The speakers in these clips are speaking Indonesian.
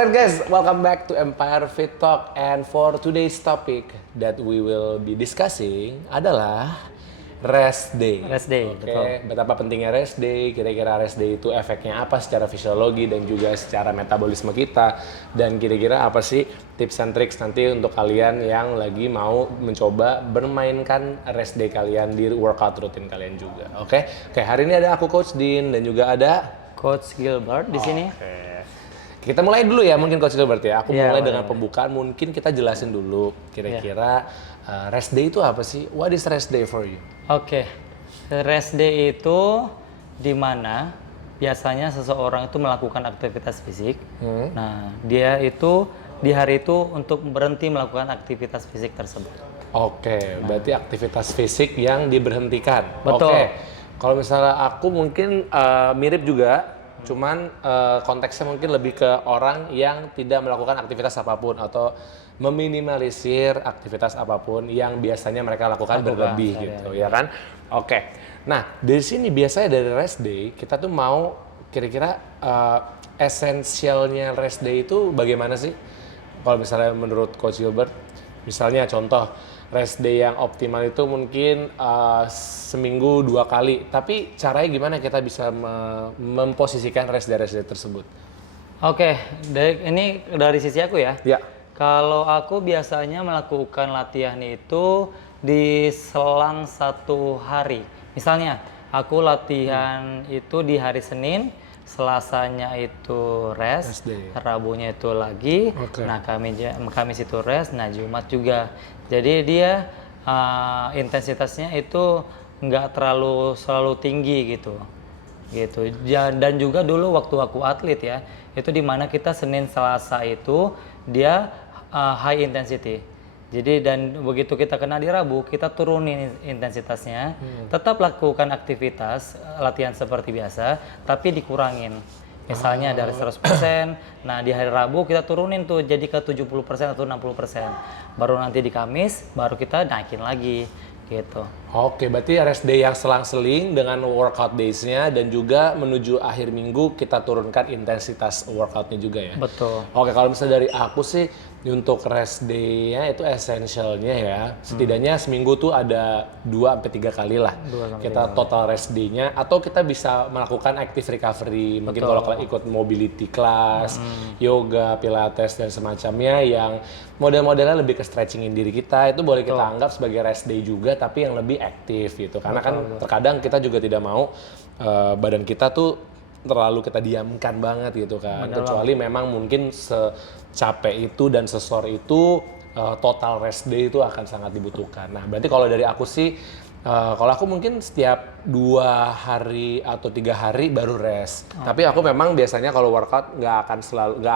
Alright guys, welcome back to Empire Fit Talk, and for today's topic that we will be discussing adalah rest day. Rest day, Oke, betul. betapa pentingnya rest day, kira-kira rest day itu efeknya apa secara fisiologi dan juga secara metabolisme kita, dan kira-kira apa sih tips and tricks nanti untuk kalian yang lagi mau mencoba bermainkan rest day kalian di workout rutin kalian juga. Oke, hari ini ada aku Coach Dean dan juga ada Coach Gilbert di sini. Oke. Kita mulai dulu ya mungkin Coach Gilbert ya. Aku Iya, mulai boleh, dengan pembukaan, mungkin kita jelasin dulu kira-kira rest day itu apa sih? What is rest day for you? Oke, rest day itu di mana biasanya seseorang itu melakukan aktivitas fisik. Nah, dia itu di hari itu untuk berhenti melakukan aktivitas fisik tersebut. Oke, berarti aktivitas fisik yang diberhentikan. Betul. Oke. Kalau misalnya aku mungkin mirip juga, cuman konteksnya mungkin lebih ke orang yang tidak melakukan aktivitas apapun atau meminimalisir aktivitas apapun yang biasanya mereka lakukan berlebih gitu, ya kan? Oke. Nah, dari sini biasanya dari rest day kita tuh mau kira-kira esensialnya rest day itu bagaimana sih? Kalau misalnya menurut Coach Gilbert, misalnya contoh rest day yang optimal itu mungkin seminggu 2 kali. Tapi caranya gimana kita bisa memposisikan rest day tersebut? Oke, ini dari sisi aku ya. Ya. Kalau aku biasanya melakukan latihan itu di selang 1 hari. Misalnya, aku latihan itu di hari Senin, Selasanya itu rest day. Rabunya itu lagi, Oke. nah Kamis itu rest, nah Jumat juga. Jadi dia intensitasnya itu nggak selalu tinggi gitu. Dan juga dulu waktu aku atlet ya, itu dimana kita Senin Selasa itu dia high intensity. Jadi dan begitu kita kena di Rabu, kita turunin intensitasnya, tetap lakukan aktivitas latihan seperti biasa, tapi dikurangin. Misalnya dari 100%, nah di hari Rabu kita turunin tuh jadi ke 70% atau 60%. Baru nanti di Kamis, baru kita naikin lagi gitu. Oke, berarti rest day yang selang-seling dengan workout days-nya dan juga menuju akhir minggu kita turunkan intensitas workout-nya juga ya? Betul. Oke, kalau misalnya dari aku sih untuk rest day-nya itu essential-nya ya. Setidaknya seminggu tuh ada 2-3 kali lah. Kita total rest day-nya, atau kita bisa melakukan active recovery. Mungkin kalau kalian ikut mobility class, yoga, pilates dan semacamnya yang model-modelnya lebih ke stretchingin diri kita, itu boleh kita anggap sebagai rest day juga, tapi yang lebih aktif gitu. Karena kan terkadang kita juga tidak mau badan kita tuh terlalu kita diamkan banget gitu kan. Kecuali memang mungkin secapek itu dan sesore itu total rest day itu akan sangat dibutuhkan. Nah, berarti kalau dari aku sih kalau aku mungkin setiap 2 hari atau 3 hari baru rest. Tapi aku memang biasanya kalau workout nggak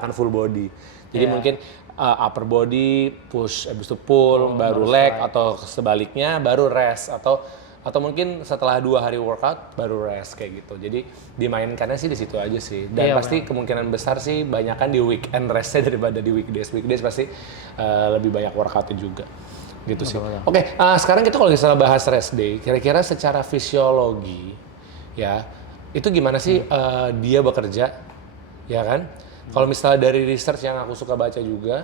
akan full body. Jadi mungkin upper body, push, habis itu pull, baru leg, atau sebaliknya baru rest, atau mungkin setelah 2 hari workout baru rest kayak gitu. Jadi dimainkannya sih di situ aja sih. Dan pasti kemungkinan besar sih banyakan di weekend restnya daripada di weekdays. Weekdays pasti lebih banyak workoutnya juga. Gitu sih. Oke, sekarang kita kalau misalnya bahas rest day, kira-kira secara fisiologi ya, itu gimana sih dia bekerja, ya kan? Kalau misalnya dari research yang aku suka baca juga,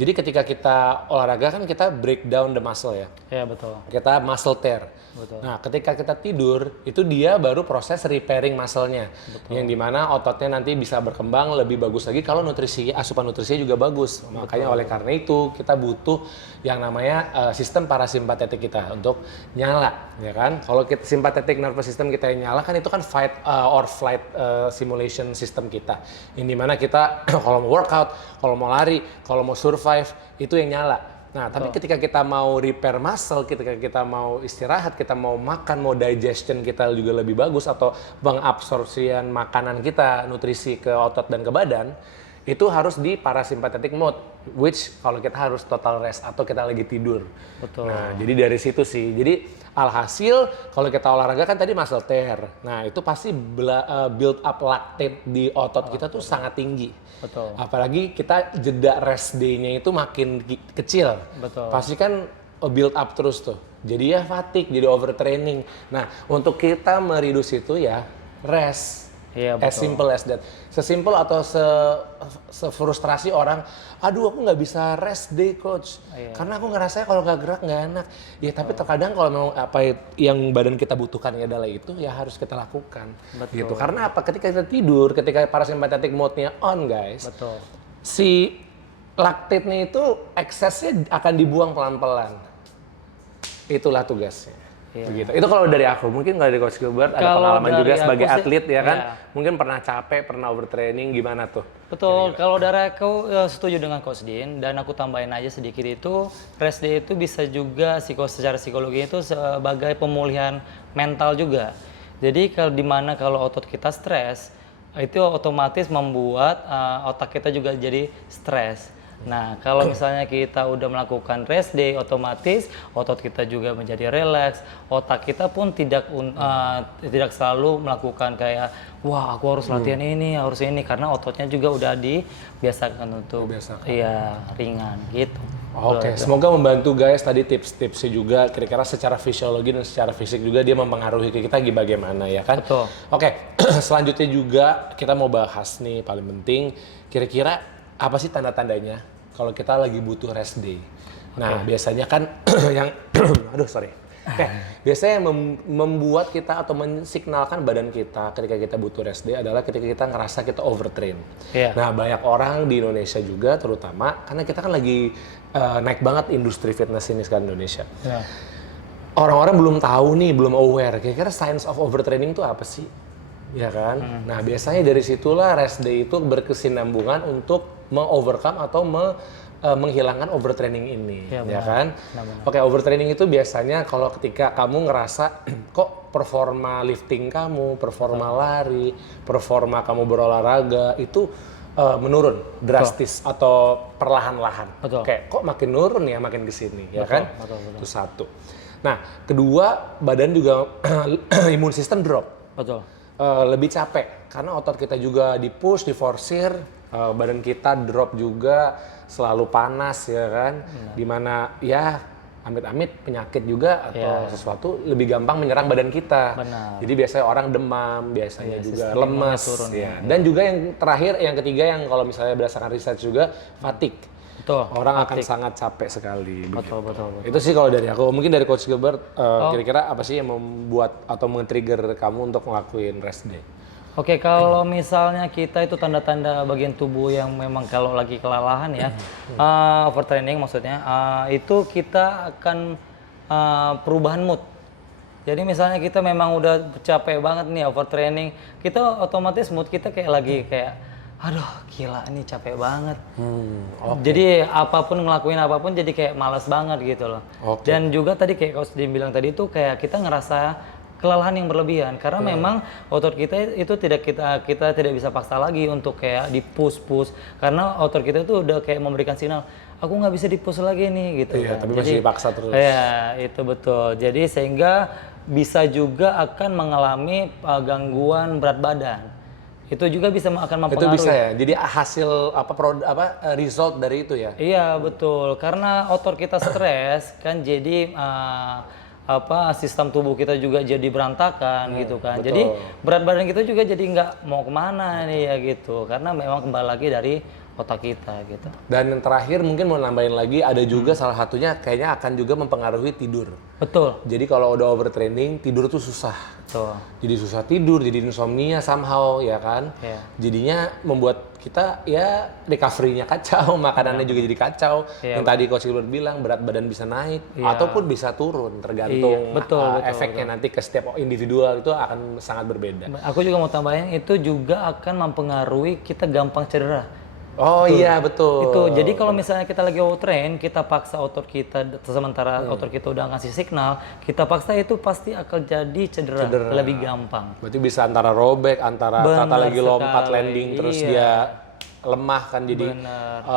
jadi ketika kita olahraga kan kita break down the muscle ya. Iya betul. Kita muscle tear. Betul. Nah, ketika kita tidur, itu dia baru proses repairing muscle-nya. Yang dimana ototnya nanti bisa berkembang lebih bagus lagi kalau asupan nutrisinya juga bagus. Makanya oleh karena itu kita butuh yang namanya sistem parasimpatetik kita untuk nyala, ya kan? Kalau kita sympathetic nervous system kita yang nyala kan itu kan fight or flight simulation system kita. Yang dimana kita kalau mau workout, kalau mau lari, kalau mau survive, itu yang nyala. Nah, tapi ketika kita mau repair muscle, ketika kita mau istirahat, kita mau makan, mau digestion kita juga lebih bagus, atau pengabsorpsian makanan kita, nutrisi ke otot dan ke badan, itu harus di parasympathetic mode, which kalau kita harus total rest atau kita lagi tidur. Betul. Nah, jadi dari situ sih. Jadi alhasil kalau kita olahraga kan tadi muscle tear. Nah, itu pasti build up lactate di otot kita tuh sangat tinggi. Betul. Apalagi kita jeda rest day-nya itu makin kecil. Betul. Pasti kan build up terus tuh. Jadi ya fatigue, jadi overtraining. Nah, untuk kita mereduce itu ya rest. Iya, As betul. simple as that. Sesimpel atau sefrustrasi orang, aduh aku nggak bisa rest day coach, karena aku ngerasa kalau nggak gerak nggak enak. Ya tapi terkadang kalau memang apa yang badan kita butuhkan adalah itu, ya harus kita lakukan. Betul. Gitu. Karena apa? Ketika kita tidur, ketika parasympathetic mode-nya on guys, Betul. si laktatnya itu eksesnya akan dibuang pelan-pelan. Itulah tugasnya. Iya. Begitu. Itu kalau dari aku. Mungkin kalau dari Coach Gilbert ada Kalau pengalaman dari juga aku sebagai sih, atlet ya kan. iya. Mungkin pernah capek, pernah overtraining, gimana tuh? Betul, kalau dari aku setuju dengan Coach Din, dan aku tambahin aja sedikit itu, rest day itu bisa juga secara psikologi itu sebagai pemulihan mental juga. Jadi dimana kalau otot kita stres, itu otomatis membuat otak kita juga jadi stres. Nah, kalau misalnya kita udah melakukan rest day, otomatis otot kita juga menjadi relax. Otak kita pun tidak selalu melakukan kayak, wah aku harus latihan ini, harus ini, karena ototnya juga udah dibiasakan untuk ringan gitu. Oke, semoga membantu guys tadi tips-tipsnya juga kira-kira secara fisiologi dan secara fisik juga dia mempengaruhi ke kita bagaimana ya kan? Betul. Oke, selanjutnya juga kita mau bahas nih paling penting kira-kira apa sih tanda-tandanya kalau kita lagi butuh rest day. Nah, biasanya kan yang Oke, biasanya yang membuat kita atau mensignalkan badan kita ketika kita butuh rest day adalah ketika kita ngerasa kita overtrain. Iya. Nah, banyak orang di Indonesia juga terutama karena kita kan lagi naik banget industri fitness ini sekarang di Indonesia. Ya. Orang-orang belum tahu nih, belum aware. Kira-kira science of overtraining itu apa sih? Ya kan? Nah, biasanya dari situlah rest day itu berkesinambungan untuk mengovercome atau menghilangkan overtraining ini, ya kan? Oke, overtraining itu biasanya kalau ketika kamu ngerasa kok performa lifting kamu, performa lari, performa kamu berolahraga itu menurun drastis atau perlahan-lahan. Kayak kok makin nurun ya, makin kesini, ya kan? Itu satu. Nah, kedua badan juga imun sistem drop. Betul. Lebih capek karena otot kita juga dipush, diforsir, badan kita drop juga, selalu panas ya kan, dimana ya amit-amit penyakit juga atau sesuatu lebih gampang menyerang badan kita. Benar. Jadi biasanya orang demam, biasanya juga lemes, dan juga yang terakhir, yang ketiga yang kalau misalnya berdasarkan riset juga fatigue. Betul. Orang akan sangat capek sekali. Betul. Itu sih kalau dari aku. Mungkin dari Coach Gilbert, kira-kira apa sih yang membuat atau men-trigger kamu untuk ngelakuin rest day? Oke, kalau misalnya kita itu tanda-tanda bagian tubuh yang memang kalau lagi kelelahan ya, overtraining maksudnya, itu kita akan perubahan mood. Jadi misalnya kita memang udah capek banget nih overtraining, kita otomatis mood kita kayak aduh gila ini capek banget. Jadi ngelakuin apapun jadi kayak malas banget gitu loh. Dan juga tadi kayak Coach Dim bilang tadi itu kayak kita ngerasa kelelahan yang berlebihan karena memang otot kita itu kita tidak bisa paksa lagi untuk kayak di-push karena otot kita itu udah kayak memberikan sinyal aku nggak bisa di-push lagi nih gitu. Iya, tapi masih dipaksa terus. Iya, itu betul. Jadi sehingga bisa juga akan mengalami gangguan berat badan. Itu juga bisa akan mempengaruhi. Itu bisa ya. Jadi hasil result dari itu ya. Iya, betul. Karena otot kita stres kan jadi sistem tubuh kita juga jadi berantakan gitu kan. Betul. Jadi berat badan kita juga jadi nggak mau kemana nih ya gitu. Karena memang kembali lagi dari otak kita gitu. Dan yang terakhir mungkin mau nambahin lagi ada juga salah satunya kayaknya akan juga mempengaruhi tidur. Betul. Jadi kalau udah overtraining tidur tuh susah. Betul. Jadi susah tidur, jadi insomnia somehow ya kan. Iya. Jadinya membuat kita ya recovery-nya kacau, makanannya juga jadi kacau. Yang tadi Coach Gilbert bilang berat badan bisa naik ataupun bisa turun tergantung efeknya nanti ke setiap individual itu akan sangat berbeda. Aku juga mau tambahin itu juga akan mempengaruhi kita gampang cedera. Oh iya betul. Itu jadi kalau misalnya kita lagi overtrain, kita paksa otot kita sementara otot kita udah ngasih signal, kita paksa itu pasti akan jadi cedera. Lebih gampang. Berarti bisa antara robek, antara Tata lagi lompat landing terus dia lemah kan jadi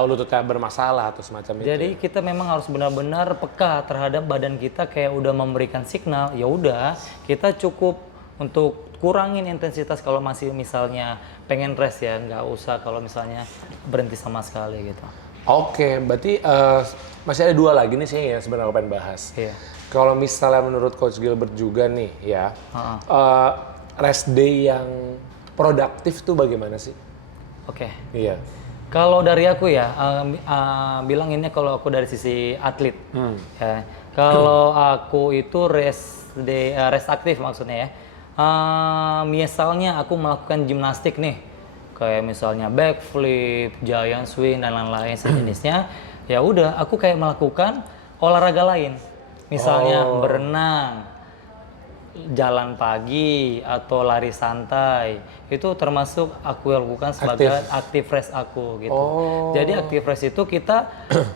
lututnya bermasalah atau semacam itu. Jadi kita memang harus benar-benar peka terhadap badan kita kayak udah memberikan signal, ya udah kita cukup untuk kurangin intensitas kalau masih misalnya pengen rest ya, nggak usah kalau misalnya berhenti sama sekali gitu. Oke, berarti masih ada dua lagi nih sih yang sebenarnya aku pengen bahas. Iya. Kalau misalnya menurut Coach Gilbert juga nih ya, rest day yang produktif tuh bagaimana sih? Oke. Iya. Kalau dari aku ya, bilang ini kalau aku dari sisi atlet. Ya. Kalau aku itu rest aktif maksudnya ya. Misalnya aku melakukan gimnastik nih, kayak misalnya backflip, giant swing dan lain-lain sejenisnya. Ya udah, aku kayak melakukan olahraga lain. Misalnya berenang, jalan pagi atau lari santai, itu termasuk aku lakukan sebagai active rest aku gitu. Jadi active rest itu kita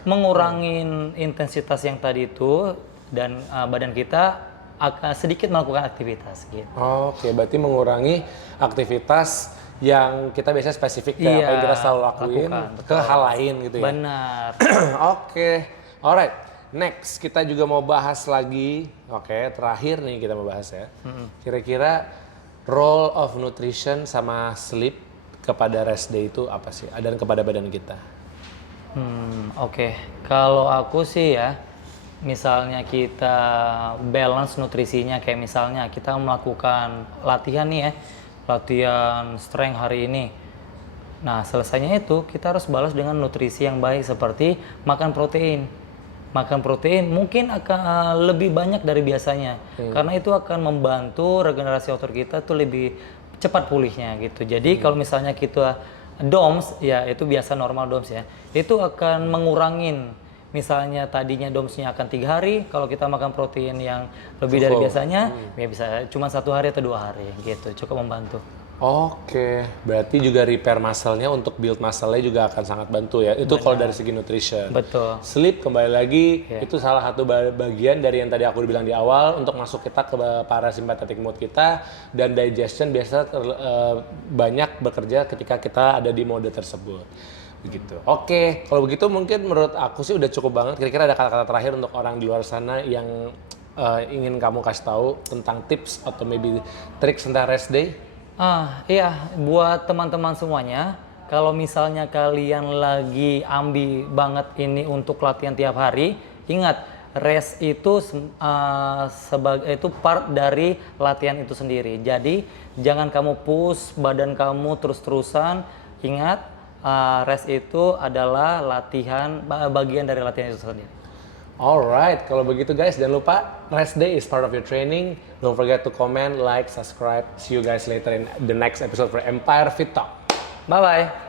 mengurangin intensitas yang tadi itu dan badan kita akan sedikit melakukan aktivitas gitu. Oke, berarti mengurangi aktivitas yang kita biasanya spesifik kayak apa yang kita selalu lakuin ke hal lain gitu ya. Benar. Oke, alright. Next, kita juga mau bahas lagi. Oke, terakhir nih kita mau bahas ya. Kira-kira role of nutrition sama sleep kepada rest day itu apa sih? Dan kepada badan kita. Oke. Kalau aku sih ya, misalnya kita balance nutrisinya, kayak misalnya kita melakukan latihan nih ya, latihan strength hari ini. Nah, selesainya itu kita harus balas dengan nutrisi yang baik seperti makan protein. Makan protein mungkin akan lebih banyak dari biasanya, karena itu akan membantu regenerasi otot kita tuh lebih cepat pulihnya gitu. Jadi kalau misalnya kita DOMS, ya itu biasa normal DOMS ya, itu akan mengurangin. Misalnya tadinya DOMS-nya akan 3 hari, kalau kita makan protein yang lebih dari biasanya, ya bisa cuma 1 hari atau 2 hari gitu, cukup membantu. Oke, berarti juga repair muscle-nya untuk build muscle-nya juga akan sangat bantu ya. Itu kalau dari segi nutrition. Betul. Sleep kembali lagi, itu salah satu bagian dari yang tadi aku bilang di awal untuk masuk kita ke parasympathetic mode kita, dan digestion biasa banyak bekerja ketika kita ada di mode tersebut. Begitu. Oke, kalau begitu mungkin menurut aku sih udah cukup banget. Kira-kira ada kata-kata terakhir untuk orang di luar sana yang ingin kamu kasih tahu tentang tips atau maybe tricks tentang rest day? Iya, buat teman-teman semuanya, kalau misalnya kalian lagi ambi banget ini untuk latihan tiap hari, ingat rest itu itu part dari latihan itu sendiri. Jadi jangan kamu push badan kamu terus-terusan. Ingat, rest itu adalah bagian dari latihan itu sendiri. Alright, kalau begitu guys, jangan lupa rest day is part of your training. Don't forget to comment, like, subscribe. See you guys later in the next episode for Empire Fit Talk. Bye-bye.